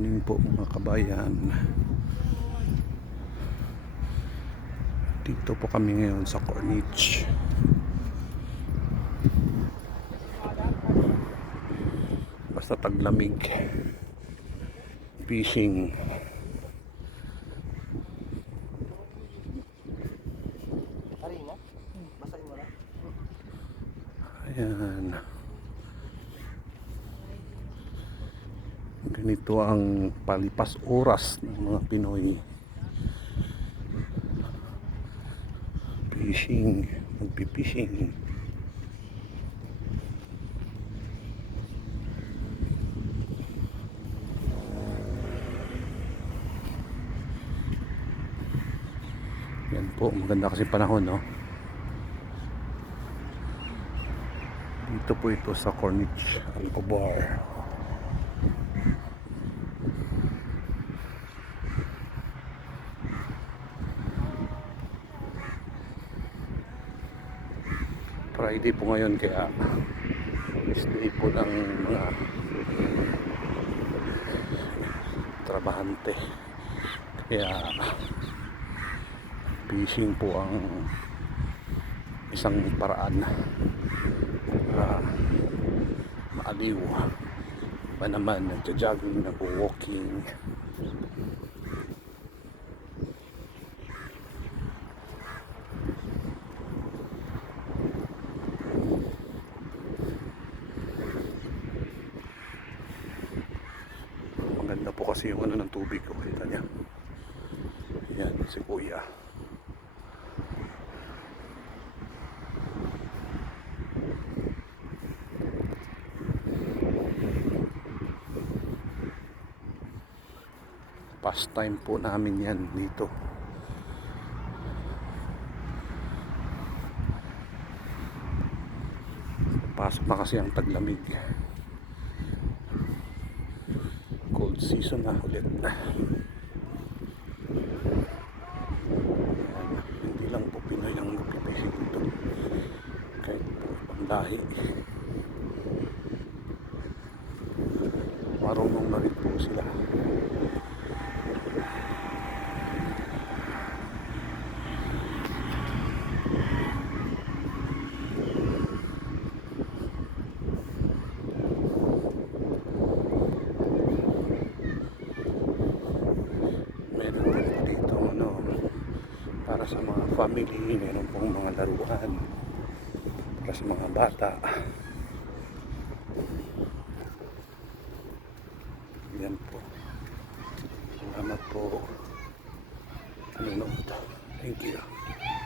morning po mga kabayan. Dito po kami ngayon sa Corniche. Basta taglamig. Fishing. Na. Ayan. Ganito ang palipas oras ng mga Pinoy. Fishing, magpipishing. Yan po, maganda kasi panahon, no? Dito po ito sa Corniche, Alcobar. Friday po ngayon kaya rest day po ng mga trabahante. Kaya fishing po ang isang paraan uh, maaliw ba naman nagja-jogging nag-walking maganda po kasi yung ano ng tubig ko kita niya. Yan si kuya. Pastime po namin yan dito. Pasok na kasi ang taglamig cold season na ulit. Hindi lang po Pinoy ang magpipishing dito kahit po ibang lahi. Marunong na rin po sila meron din po dito ano para sa mga family meron pong mga laruan para sa mga bata. Yan po. Salamat po. Nanonood. Thank you